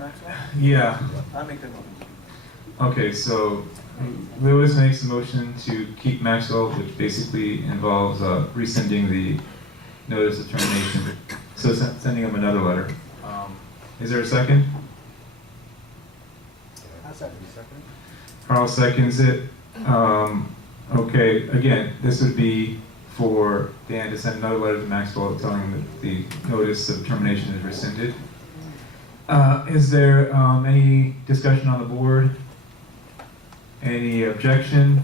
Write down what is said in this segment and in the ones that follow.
Maxwell? Yeah. I'll make the motion. Okay, so Lewis makes a motion to keep Maxwell, which basically involves rescinding the notice of termination. So sending him another letter. Is there a second? I'll second. Second. Carl seconds it. Okay, again, this would be for Dan to send another letter to Maxwell telling him that the notice of termination is rescinded. Is there any discussion on the board? Any objection?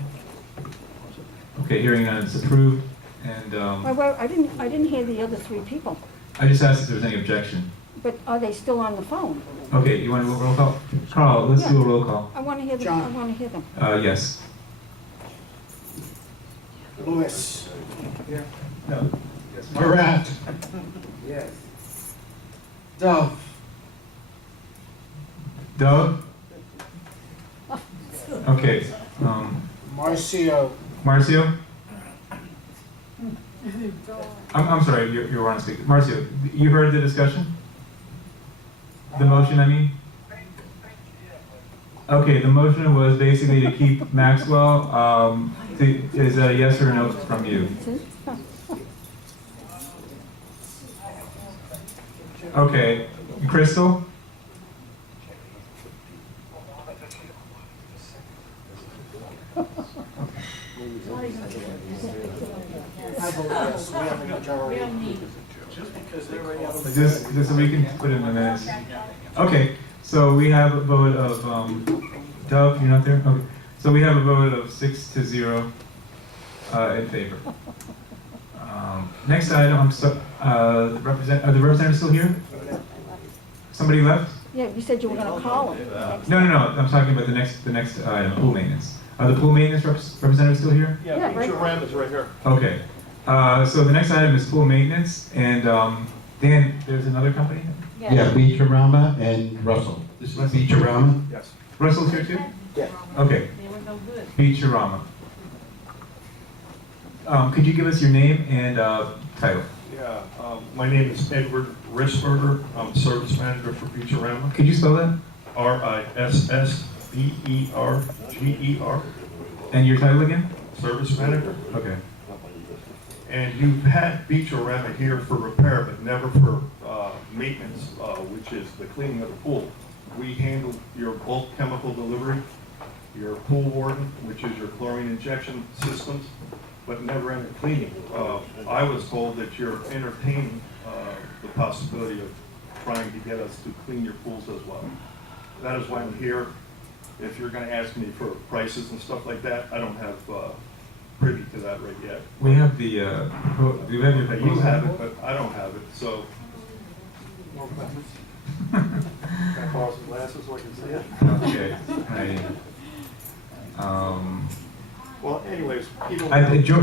Okay, hearing none, it's approved. And Well, I didn't hear the other three people, I just asked if there was any objection. but are they still on the phone? Okay, you want to do a roll call? Carl, let's do a roll call. I want to hear them, John. I want to hear them. Yes. Lewis. Yeah. No. Morat. Yes. Dove. Doug? Okay. Marcio. Marcio? I'm sorry, you're on speaker. Marcio, you heard the discussion? The motion, I mean? Okay, the motion was basically to keep Maxwell. Is a yes or no from you? Okay, Crystal? I vote yes. We have a majority. Just because they're already out of This we can put in the minutes. Okay, so we have a vote of Dove. You're not there. Okay, so we have a vote of 6-0 in favor. Next item. Are the representatives still here? Somebody left? Yeah, you said you were gonna call them. No. I'm talking about the next item, pool maintenance. Are the pool maintenance representatives still here? Yeah, right. Ram is right here. Okay. So the next item is pool maintenance, and Dan, there's another company? Yeah, Beachorama and Russell. This is Beachorama. Yes. Russell's here too? Yeah. Okay. They were no good. Beachorama. Could you give us your name and title? Yeah, my name is Edward Risberger. I'm service manager for Beachorama. Could you spell that? Rissberger, And your title again? service manager. Okay. And you've had Beachorama here for repair, but never for maintenance, which is the cleaning of the pool. We handle your bulk chemical delivery, your pool warden, which is your chlorine injection systems, but never any cleaning. I was told that you're entertaining the possibility of trying to get us to clean your pools as well. That is why I'm here. If you're gonna ask me for prices and stuff like that, I don't have privy to that right yet. We have the, do you have your But proposal? you have it, but I don't have it, so. More questions? Can I borrow some glasses so I can see it? Okay. Well, anyways, people.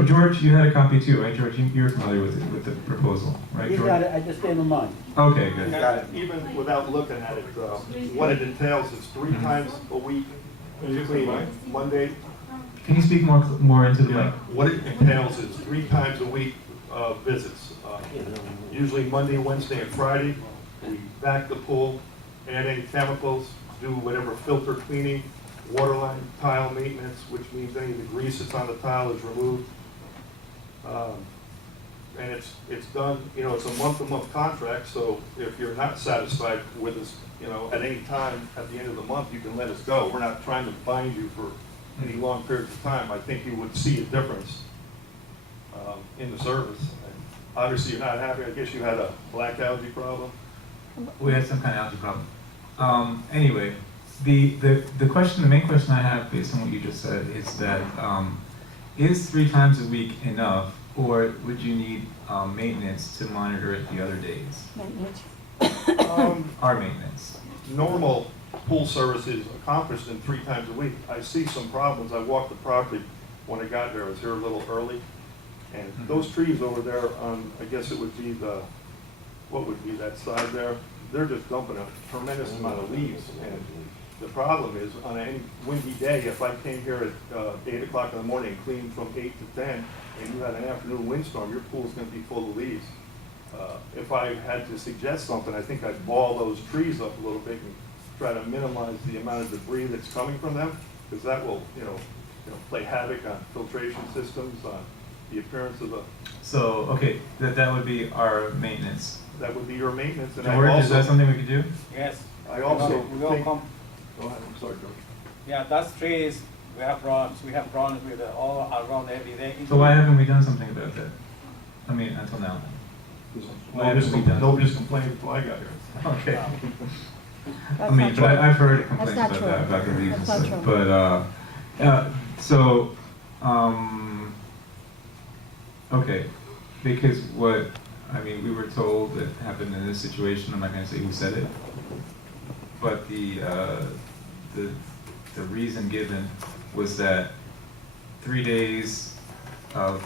George, you had a copy too, right? George, you're familiar with the proposal, right, You George? got it. I just gave him mine. Okay, good. Even without looking at it, what it entails is 3 times a week cleaning, Monday. Can you speak more into the mic? What it entails is 3 times a week visits. Usually Monday, Wednesday, and Friday. We vac the pool, add any chemicals, do whatever filter cleaning, water line, tile maintenance, which means any of the grease that's on the tile is removed. And it's done, it's a month-to-month contract, so if you're not satisfied with us, at any time at the end of the month, you can let us go. We're not trying to bind you for any long periods of time. I think you would see a difference in the service. Obviously, you're not happy. I guess you had a black algae problem. We had some kind of algae problem. Anyway, the main question I have based on what you just said is that is 3 times a week enough, or would you need maintenance to monitor it the other days? Our maintenance. Normal pool service is accomplished in 3 times a week. I see some problems. I walked the property when I got there. I was here a little early. And those trees over there on, I guess it would be what would be that side there? They're just dumping a tremendous amount of leaves. And the problem is, on any windy day, if I came here at 8 o'clock in the morning and cleaned from 8 to 10, and you had an afternoon windstorm, your pool's gonna be full of leaves. If I had to suggest something, I think I'd ball those trees up a little bit and try to minimize the amount of debris that's coming from them, because that will, play havoc on filtration systems, on the appearance of the, So, okay, that would be our maintenance. that would be your maintenance. And I George, is that also, something we could do? Yes. I also We will think, come, go ahead, I'm sorry, George. yeah, that's trees, we have problems with all around every day. So why haven't we done something about that? I mean, until now. Why haven't we done? Nobody's complained until I got here. Okay. I That's mean, not but true. I've heard That's complaints not about true. that, about the leaves and That's not stuff. true. But, so, okay, because what, I mean, we were told that happened in this situation, I'm not gonna say who said it, but the reason given was that 3 days of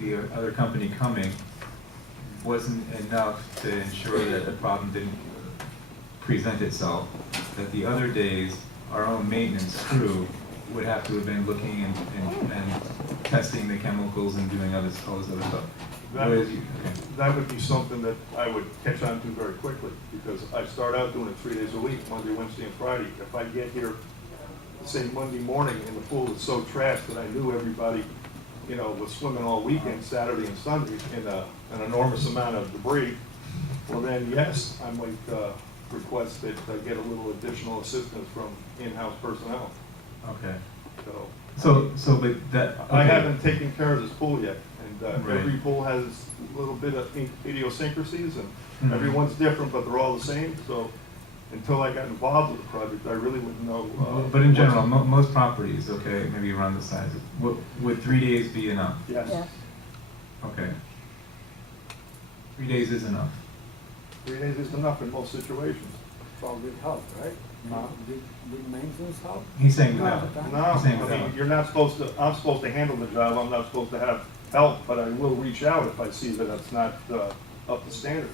the other company coming wasn't enough to ensure that the problem didn't present itself, that the other days, our own maintenance crew would have to have been looking and testing the chemicals and doing all this other stuff. That- Whereas you- okay. That would be something that I would catch on to very quickly, because I start out doing it 3 days a week, Monday, Wednesday, and Friday. If I get here, say Monday morning, and the pool is so trashed that I knew everybody, was swimming all weekend, Saturday and Sunday, in an enormous amount of debris, well then, yes, I might request that I get a little additional assistance from in-house personnel. Okay. So So, but that, I okay. haven't taken care of this pool yet, and Right. every pool has a little bit of idiosyncrasies, and Mhm. everyone's different, but they're all the same, so until I got involved with the project, I really wouldn't know. But in general, most properties, okay, maybe around the size, would 3 days be enough? Yes, Yes. Okay. 3 days is enough. 3 days is enough in most situations. It's all good help, right? Huh? Good maintenance help? He's saying without. No, He's saying I without. mean, you're not supposed to, I'm supposed to handle the job, I'm not supposed to have help, but I will reach out if I see that it's not up to standard.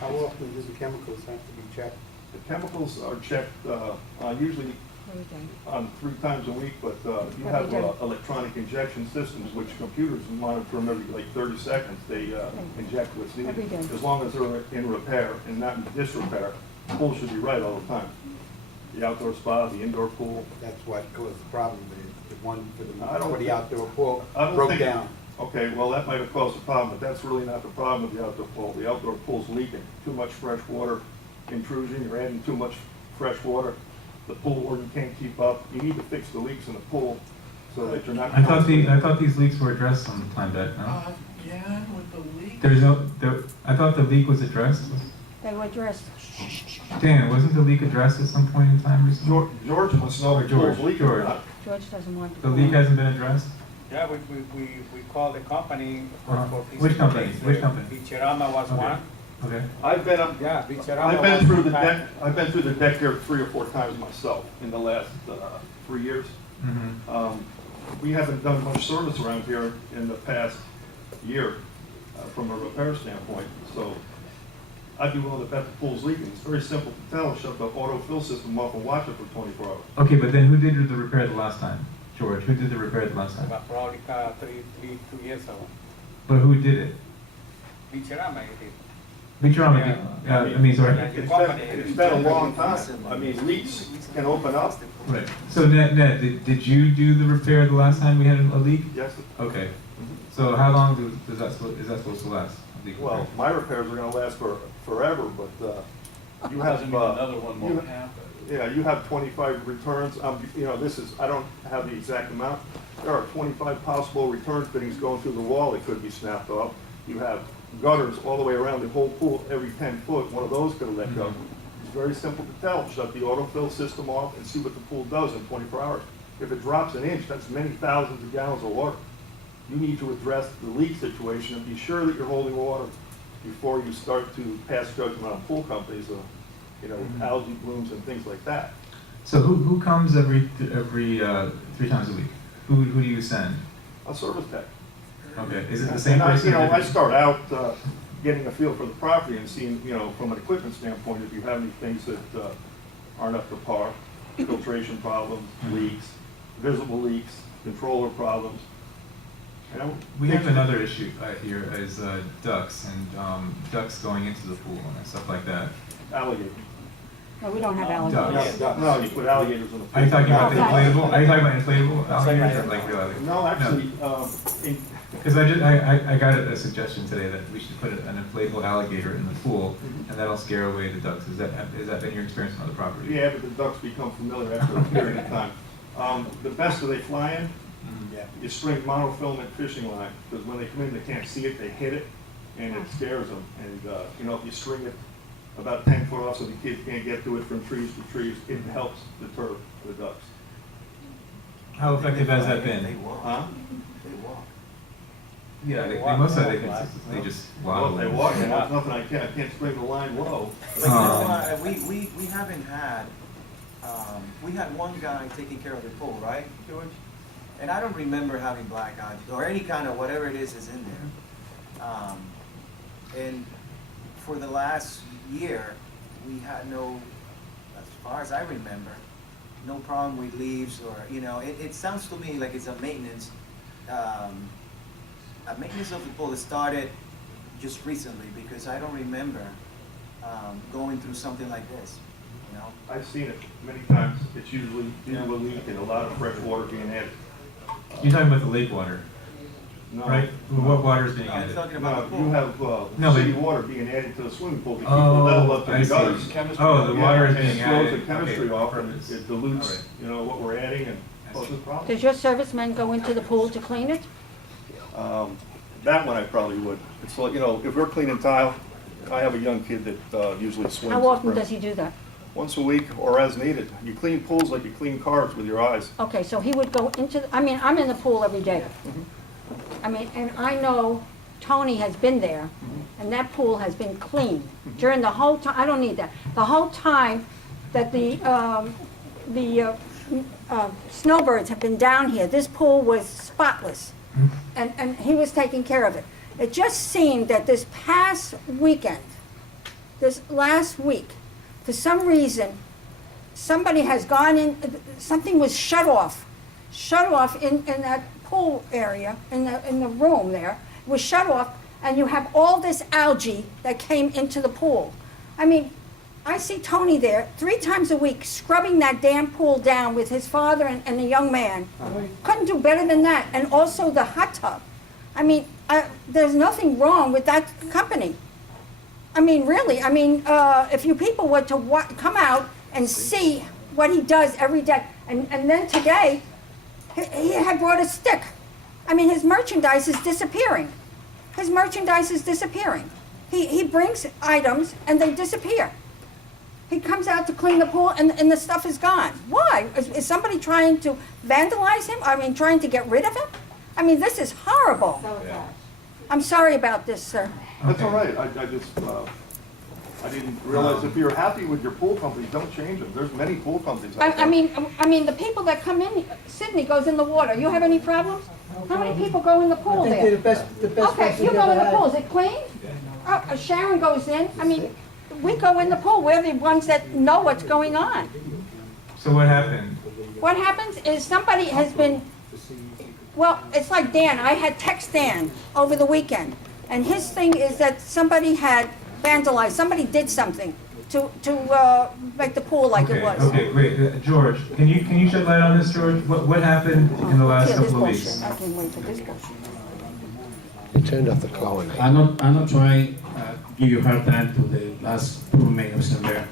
How often do the chemicals have to be checked? The chemicals are checked usually Every day. on 3 times a week, but you Every have day. electronic injection systems, which computers monitor them every like 30 seconds. They inject what's needed. Every day. As long as they're in repair and not in disrepair, the pool should be right all the time. The outdoor spa, the indoor pool. That's what caused the problem, the one I don't for the think- outdoor pool I don't broke think- down. Okay, well, that might have caused a problem, but that's really not the problem with the outdoor pool. The outdoor pool's leaking. Too much fresh water intrusion, you're adding too much fresh water. The pool warden can't keep up. You need to fix the leaks in the pool so that you're not. I thought these leaks were addressed some time back, no? Again, with the leak? There's no, I thought the leak was addressed. They were dressed. Dan, wasn't the leak addressed at some point in time recently? George must know if the pool's leaking or not. George doesn't want to. The leak hasn't been addressed? Yeah, we called the company for this. Which company? place. Which company? Beachorama was Okay. one. Okay. I've been up, Yeah, Beachorama. I've been was through one the time. deck, I've been through the deck there 3 or 4 times myself in the last 3 years. Mm-hmm. We haven't done much service around here in the past year from a repair standpoint, so I'd be willing to bet the pool's leaking. It's very simple to tell. Shut the autofill system off and watch it for 24 hours. Okay, but then who did the repair the last time? George, who did the repair the last time? About probably 2 years ago. But who did it? Beachorama, you did. Beachorama did, I mean, sorry. It's been a long time. I mean, leaks can open up. Right. So Ned, did you do the repair the last time we had a leak? Yes, Okay. So how long is that supposed to last? a leak well, repair? my repairs are gonna last forever, but you have, Another one you- won't happen. yeah, you have 25 returns. This is, I don't have the exact amount. There are 25 possible return fittings going through the wall that could be snapped off. You have gutters all the way around the whole pool, every 10 foot, one of those could have let go. It's very simple to tell. Shut the autofill system off and see what the pool does in 24 hours. If it drops an inch, that's many thousands of gallons of water. You need to address the leak situation and be sure that you're holding water before you start to pass judgment on pool companies of, algae blooms and things like that. So who comes every 3 times a week? Who do you send? A service tech. Okay, is it the same And person? I start out getting a feel for the property and seeing, from an equipment standpoint, if you have any things that aren't up to par, filtration problems, leaks, visible leaks, controller problems. We have another issue here is ducks and ducks going into the pool and stuff like that. Alligator. No, we don't have Ducks. alligators. No, you put alligators on the pool. Are you talking about the Okay. inflatable? Are you talking about inflatable That's like alligators or my- like real alligators? No, actually, in, Because I got a suggestion today that we should put an inflatable alligator in the pool, and that'll scare away the ducks. Is that been your experience on other property? yeah, but the ducks become familiar after a period of time. The best are they fly in, Yeah. you string monofilament fishing line, because when they come in, they can't see it, they hit it, and it scares them. And, you know, if you string it about 10 foot off so the kids can't get to it from trees to trees, it helps deter the ducks. How effective has that been? Huh? Yeah, they most of the time they just Well, waddle. if they walk, and there's nothing I can't string the line low. But you know what, we haven't had, we had one guy taking care of the pool, right, George? And I don't remember having black eye, or any kind of whatever it is in there. And for the last year, we had no, as far as I remember, no problem with leaves or, you know, it sounds to me like it's a maintenance of the pool that started just recently, because I don't remember going through something like this, you know? I've seen it many times. It's usually due to a leak and a lot of fresh water being added. You're talking about the lake water, No. right? What water is being I'm added? talking about the No, you pool. have No, city but- water being added to the swimming pool to keep the level Oh, up to I the see. gutters. Oh, the water is And being it slows added. the chemistry okay, off for and purpose. it dilutes, All right. you know, what we're adding and I causes see. problems. Does your servicemen go into the pool to clean it? That one I probably would. It's like, you know, if we're cleaning tile, I have a young kid that usually swims. How often does he do that? Once a week or as needed. You clean pools like you clean cars with your eyes. Okay, so he would go into, I mean, I'm in the pool every day. I mean, and I know Tony has been there, and that pool has been clean during the whole time, I don't need that. The whole time that the snowbirds have been down here, this pool was spotless. And he was taking care of it. It just seemed that this past weekend, this last week, for some reason, somebody has gone in, something was shut off in that pool area, in the room there. It was shut off, and you have all this algae that came into the pool. I mean, I see Tony there 3 times a week scrubbing that damn pool down with his father and a young man. Couldn't do better than that. And also the hot tub. I mean, there's nothing wrong with that company. I mean, really, I mean, if you people were to come out and see what he does every day, and then today, he had brought a stick. I mean, his merchandise is disappearing. His merchandise is disappearing. He brings items and they disappear. He comes out to clean the pool and the stuff is gone. Why? Is somebody trying to vandalize him? I mean, trying to get rid of him? I mean, this is horrible. I'm sorry about this, sir. That's all right. I just, I didn't realize if you're happy with your pool company, don't change them. There's many pool companies out there. I mean, the people that come in, Sydney goes in the water. You have any problems? How many people go in the pool I think they're there? the best Okay, ones you we've go in ever the pool. had. Is it clean? Oh, Sharon goes in. I mean, we go in the pool. We're the ones that know what's going on. So what happened? What happens is somebody has been, well, it's like Dan. I had text Dan over the weekend. And his thing is that somebody had vandalized, somebody did something to make the pool like it was. Okay, great. George, can you shed light on this, George? What happened in the last Yeah, this couple of bullshit. weeks? I can't wait for this bullshit. You turned off the calling. I'm not trying give you a hard time to the last pool maintenance in there.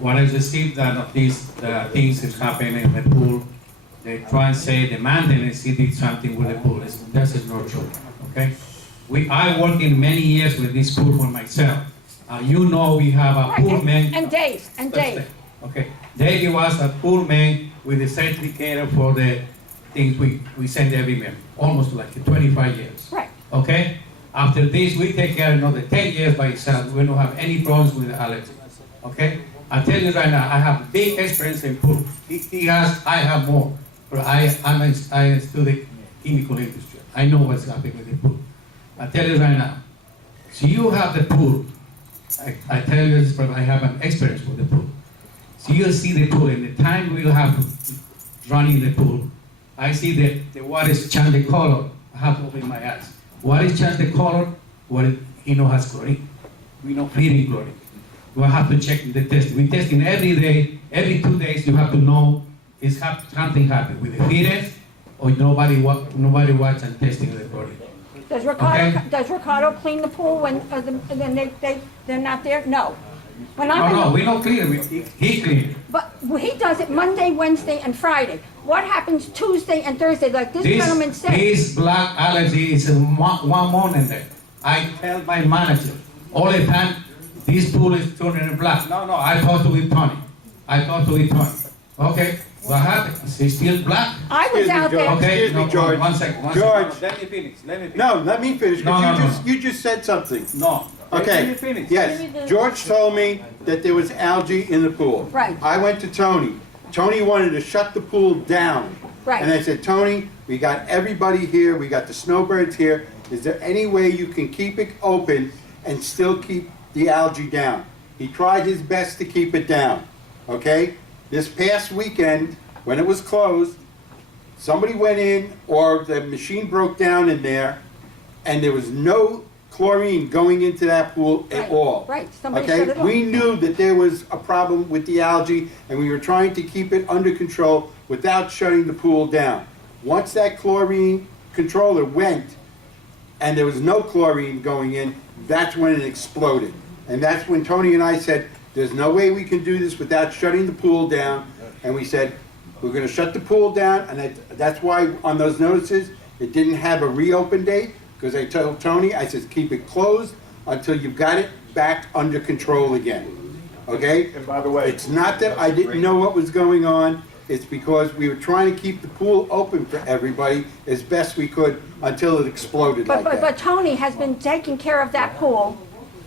When I received that of these things is happening in the pool, they try and say the maintenance he did something with the pool. That is not true. Okay, I worked in many years with this pool for myself. You know we have a pool man. And Dave, Okay, Dave was a pool man with the certificate for the things we send every year, almost like 25 years. Right. Okay? After this, we take care another 10 years by itself. We don't have any problems with the allergies. Okay? I tell you right now, I have big experience in pool. He has, I have more. But I study chemical industry. I know what's happening with the pool. I tell you right now, so you have the pool. I tell you this, but I have an experience with the pool. So you see the pool, and the time we have running the pool, I see that the water is change the color. I have to open my eyes. What is change the color? What it, has chlorine. We know cleaning chlorine. You have to check the test. We testing every day, every 2 days. You have to know something happened with the feeders, or nobody watch and testing the chlorine. Does Ricardo, Okay. does Ricardo clean the pool when, then they're not there? No. When I'm in No, the- we don't clean it. He clean it. But he does it Monday, Wednesday, and Friday. What happens Tuesday and Thursday, like this gentleman said? This black allergy is one morning there. I tell my manager all the time, this pool is turning black. No, I talked with Tony. Okay, what happened? It's still black? I was out there. Okay, Excuse me, no, George. one second. George. Let me finish, let me finish. No, let me finish, No, no, because no. you just said something. No. Let Okay, me finish. yes, George told me that there was algae in the pool. Right. I went to Tony. Tony wanted to shut the pool down. Right. And I said, Tony, we got everybody here, we got the snowbirds here. Is there any way you can keep it open and still keep the algae down? He tried his best to keep it down, okay? This past weekend, when it was closed, somebody went in, or the machine broke down in there, and there was no chlorine going into that pool at Right, all. right. Somebody Okay? shut it off. We knew that there was a problem with the algae, and we were trying to keep it under control without shutting the pool down. Once that chlorine controller went, and there was no chlorine going in, that's when it exploded. And that's when Tony and I said, there's no way we can do this without shutting the pool down. And we said, we're gonna shut the pool down, and that's why on those notices, it didn't have a reopen date, because I told Tony, I said, keep it closed until you've got it back under control again, okay? And by the way. It's not that I didn't know what was going on, it's because we were trying to keep the pool open for everybody as best we could until it exploded like But that. Tony has been taking care of that pool.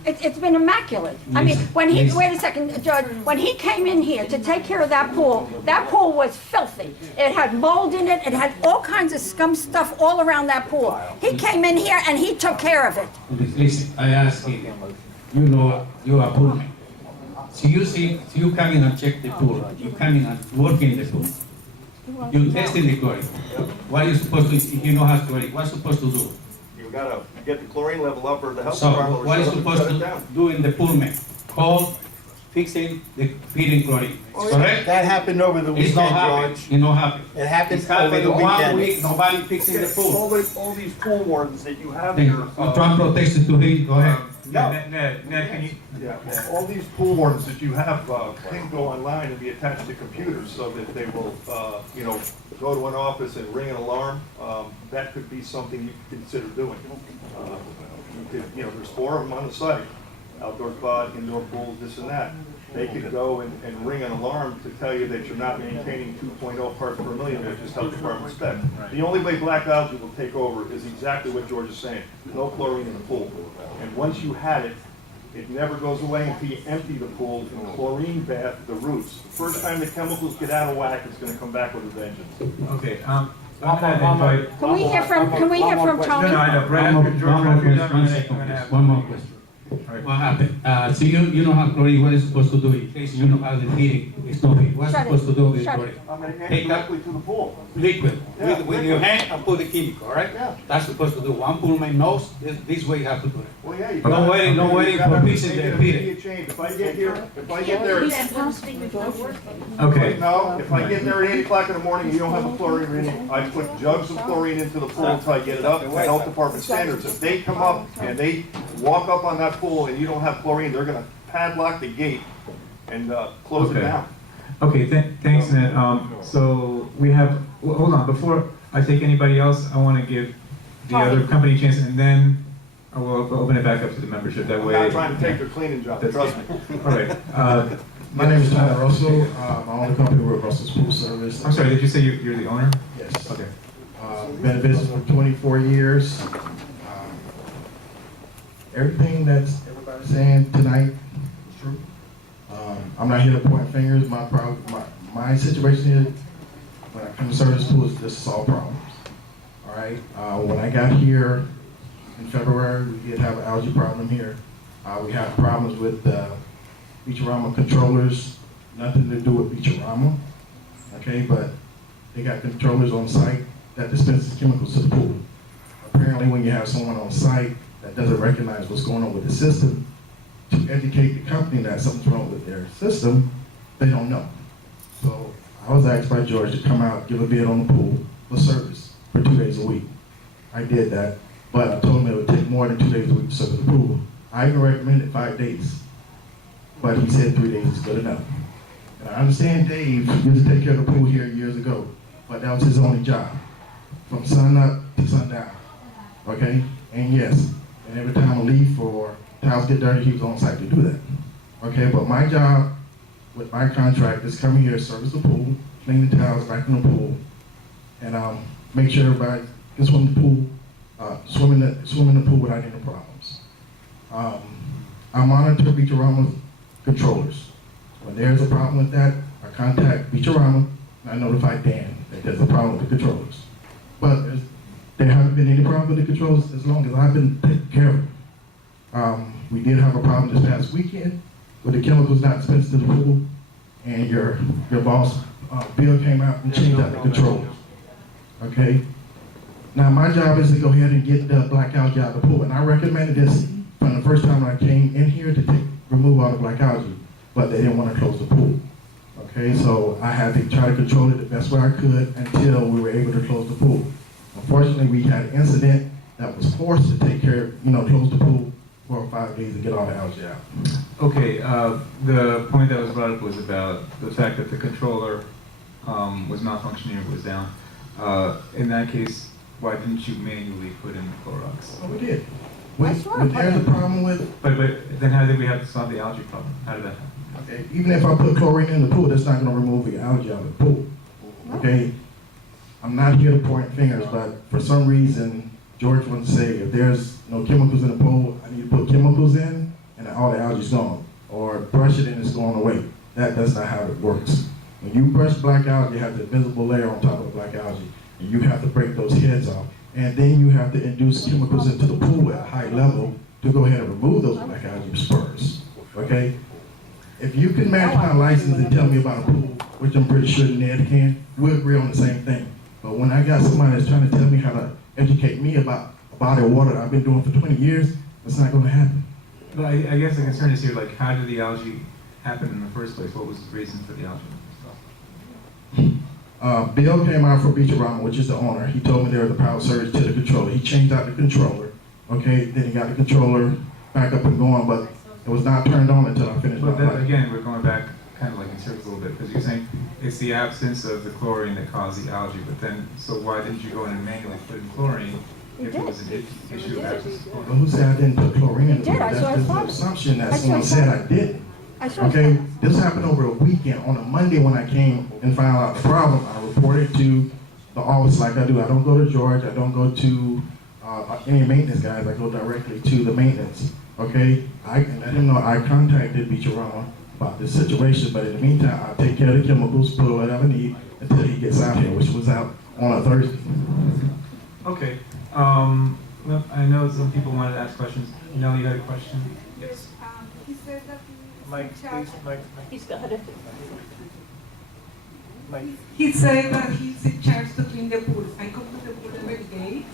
It's been immaculate. I mean, when he, Yes. wait a second, Judge, when he came in here to take care of that pool was filthy. It had mold in it, it had all kinds of scum stuff all around that pool. He came in here and he took care of it. Listen, I ask you, you know, you are pool man. So you come in and check the pool, you come in and work in the pool. You testing the chlorine. What are you supposed to, if you know how chlorine, what's supposed to do? You gotta get the chlorine level up, or the health So department what will is shut supposed it to down. do in the pool man? Call, fixing the feeding chlorine, correct? That happened over the It's not weekend, happening, George. it not happen. It happened It's over happened the 1 weekend. week, nobody fixing the pool. All these pool wardens that you have Then here. you try and protect it to him, go ahead. Ned, can you? Yeah, well, all these pool wardens that you have can go online and be attached to computers so that they will, go to an office and ring an alarm. That could be something you could consider doing. There's 4 of them on the site, outdoor spa, indoor pools, this and that. They could go and ring an alarm to tell you that you're not maintaining 2.0 parts per million, which is health department spec. The only way black algae will take over is exactly what George is saying, no chlorine in the pool. And once you had it, it never goes away until you empty the pool and chlorine bath the roots. The first time the chemicals get out of whack, it's gonna come back with a vengeance. Okay, I'm gonna invite. Can we hear from Tony? No, I know, right One after George, more after you're question, done, one I'm second, gonna please. have. One more question. Alright. What happened? So you know how chlorine, what is supposed to do in case you know how the feeding is not feeding? What's Shut it. supposed to do with Shut chlorine? I'm gonna hand Take it that directly to the pool. liquid, Yeah, with your hand and put the chemical, right? Yeah. That's supposed to do. One poolman knows this way you have to do it. Well, yeah, you No gotta- waiting, no you waiting gotta for fixing make the it feeding. immediate change. If I get here, if I get there, Okay, no, if I get there at 8 o'clock in the morning and you don't have a chlorine reading, I put jugs of chlorine into the pool until I get it up to health department standards. If they come up and they walk up on that pool and you don't have chlorine, they're gonna padlock the gate and close it Okay. down. okay, thanks, Ned. So we have, hold on, before I take anybody else, I wanna give the other company a chance, and then I will open it back up to the membership, that I'm way. not trying to take their cleaning job, That's- trust me. All right, My name is Tyler Russell. I own a company with Russell's Pool Service. I'm sorry, did you say you're the owner? Yes. Okay. Been in business for 24 years. Everything that's everybody's saying tonight is true. I'm not here to point fingers. My situation here, when I come to service pool, is just to solve problems. All right. When I got here in February, we did have an algae problem here. We had problems with Beachorama controllers, nothing to do with Beachorama, okay, but they got controllers on site that dispenses chemicals to the pool. Apparently, when you have someone on site that doesn't recognize what's going on with the system, to educate the company that something's wrong with their system, they don't know. So I was asked by George to come out, give a bid on the pool for service for 2 days a week. I did that, but I told him it would take more than 2 days a week to service the pool. I even recommended 5 days, but he said 3 days is good enough. And I understand Dave used to take care of the pool here years ago, but that was his only job, from sun up to sundown, okay? And yes, and every time I leave for tiles get dirty, he was on site to do that, okay? But my job with my contract is come here, service the pool, clean the towels back in the pool, and make sure everybody can swim the pool, swim in the pool without any problems. I monitor Beachorama controllers. When there's a problem with that, I contact Beachorama and I notify Dan that there's a problem with the controllers. But there haven't been any problem with the controllers as long as I've been taking care of them. We did have a problem this past weekend with the chemicals not dispensed to the pool, and your boss, Bill, came out and changed out the controllers. Okay? Now my job is to go ahead and get the black algae out of the pool, and I recommended this from the first time I came in here to remove all the black algae, but they didn't want to close the pool. Okay, so I had to try to control it the best way I could until we were able to close the pool. Unfortunately, we had an incident that was forced to take care, close the pool 4 or 5 days to get all the algae out. Okay, the point that was brought up was about the fact that the controller was not functioning or was down. In that case, why didn't you manually put in the Clorox? Oh, we did. I saw When it. there's a problem with, But then how did we have to solve the algae problem? How did that happen? okay, even if I put chlorine in the pool, that's not gonna remove the algae out of the pool. Okay? I'm not here to point fingers, but for some reason, George wants to say, if there's no chemicals in the pool, I need to put chemicals in, and all the algae's gone. Or brush it and it's going away. That does not how it works. When you brush black algae, you have the invisible layer on top of the black algae, and you have to break those heads off. And then you have to induce chemicals into the pool at a high level to go ahead and remove those black algae spurs. Okay? If you can match my license and tell me about a pool, which I'm pretty sure Ned can, we'll agree on the same thing. But when I got somebody that's trying to tell me how to educate me about a body of water that I've been doing for 20 years, that's not going to happen. But I guess the concern is here, like, how did the algae happen in the first place? What was the reason for the algae? Bill came out for Beachorama, which is the owner. He told me there was a power surge to the controller. He changed out the controller. Okay, then he got the controller back up and going, but it was not turned on until I finished my But then life. again, we're going back kind of like in circles a little bit, because you're saying it's the absence of the chlorine that caused the algae, but then, so why didn't you go in and manually put in chlorine if it was an issue of absence of Well, chlorine? who said I didn't put chlorine in the You did, pool? I saw That's his just an father. assumption that I saw someone his said father. I didn't. I saw Okay, it. this happened over a weekend. On a Monday when I came and found out the problem, I reported to the office like I do. I don't go to George, I don't go to any maintenance guys, I go directly to the maintenance. Okay, I can let him know I contacted Beachorama about this situation, but in the meantime, I'll take care of the chemicals, put whatever I need until he gets out here, which was out on a Thursday. Okay, well, I know some people wanted to ask questions. Nelly, you had a question? Yes. He said that Mike, please, Mike. he's got it. He said that he's in charge to clean the pool. I come to the pool every day,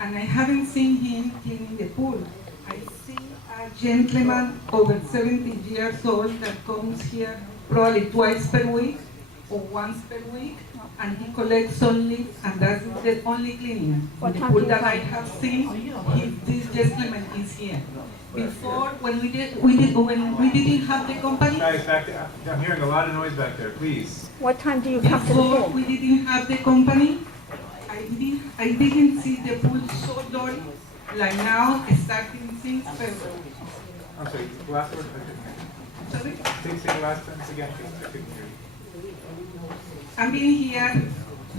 and I haven't seen him cleaning the pool. I see a gentleman over 70 years old that comes here probably twice per week or once per week, and he collects some leaves, and that's the only cleaning. What The time pool do you that I come? have seen, this gentleman is here. Before, when we didn't have the company, Guys, back there, I'm hearing a lot of noise back there, please. What time do you come to the before pool? we didn't have the company, I didn't see the pool so dirty like now, starting since February. I'm sorry, the last word, I couldn't hear. Sorry? Say the last sentence again, please, I couldn't hear you. I've been here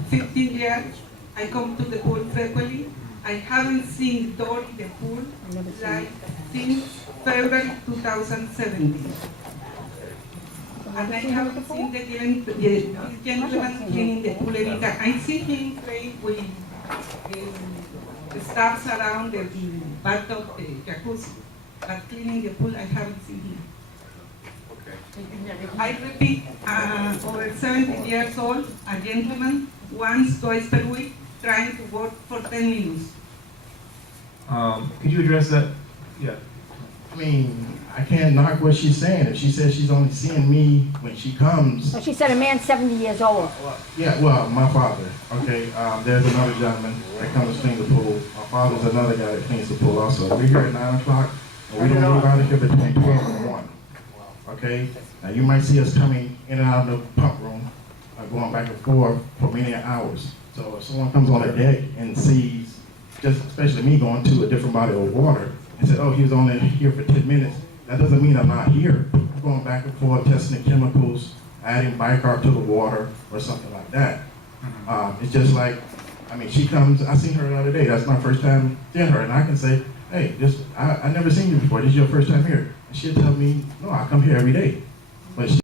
15 years. I come to the pool frequently. I haven't seen dirty the pool like since February 2017. And I haven't seen the gentleman cleaning the pool every time. I see him playing with the stars around the bathtub, the jacuzzi. But cleaning the pool, I haven't seen him. Okay. I repeat, over 70 years old, a gentleman, once, twice per week, trying to work for 10 minutes. Could you address that? Yeah. I mean, I can't knock what she's saying. If she says she's only seeing me when she comes, Well, she said a man 70 years old. yeah, well, my father, okay, there's another gentleman that comes to clean the pool. My father's another guy that cleans the pool also. We're here at 9 o'clock, and we don't move out of here between 12 and 1, okay? Now, you might see us coming in and out of the pump room, going back and forth for many hours. So if someone comes on the deck and sees, just especially me going to a different body of water, and said, oh, he was only here for 10 minutes, that doesn't mean I'm not here. I'm going back and forth, testing the chemicals, adding bicarb to the water, or something like that. It's just like, I mean, she comes, I seen her the other day, that's my first time seeing her, and I can say, hey, I never seen you before, this is your first time here. And she'll tell me, no, I come here every day. But she